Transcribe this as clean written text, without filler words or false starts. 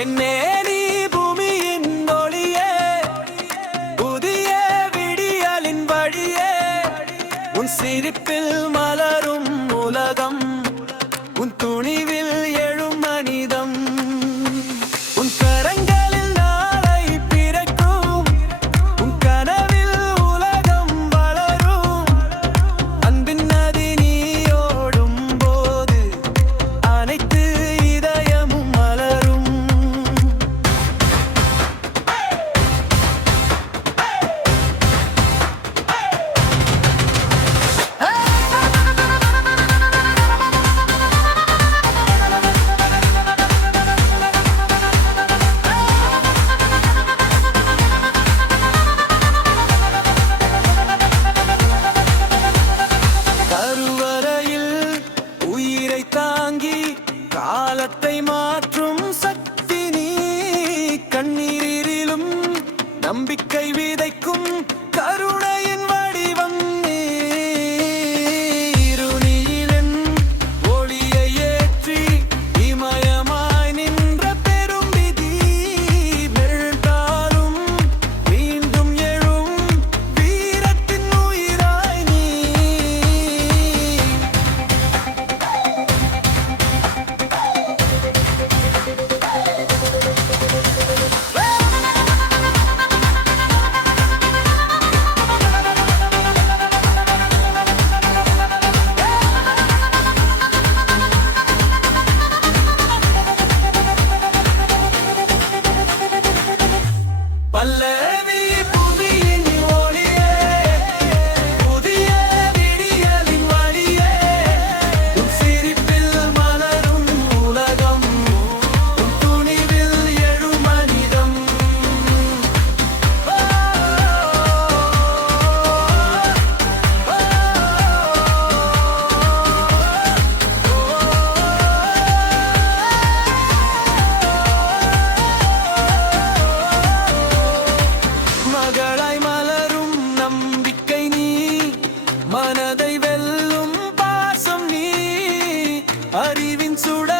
பெண்ணே நீ பூமியின் ஒளியே, புதிய விடியலின் வழியே, உன் சிரிப்பில் மலரும் உலகம், உன் துணிவில் எழும் மனிதம், உன் கரங்களில் நாளை பிறக்கும், உன் கனவில் உலகம் வளரும். அன்பின் நதி நீயோடும் போது அனைத்து இதயமும் மலரும். கருவறையில் உயிரை தாங்கி காலத்தை மாற்றும் சக்தி நீ, கண்ணீரிலும் நம்பிக்கை விதைக்கும் கருணையின் வடிவம் நீ. இருளில் ஒளியை ஏற்றி இமயமாய் நின்ற பெரும் விதி, வீழ்ந்தாலும் மீண்டும் எழும் வீரத்தின் உயிராய் நீ. பல்லவி புவியின் ஒளியே, புதிய விடியலின் வழியே, உன் சிரிப்பில் மலரும் உலகம், உன் துணிவில் எழும் மனிதம். மகளாய் மலரும் நம்பிக்கை நீ, மனதை வெல்லும் பாசம் நீ, அறிவின் சுடர்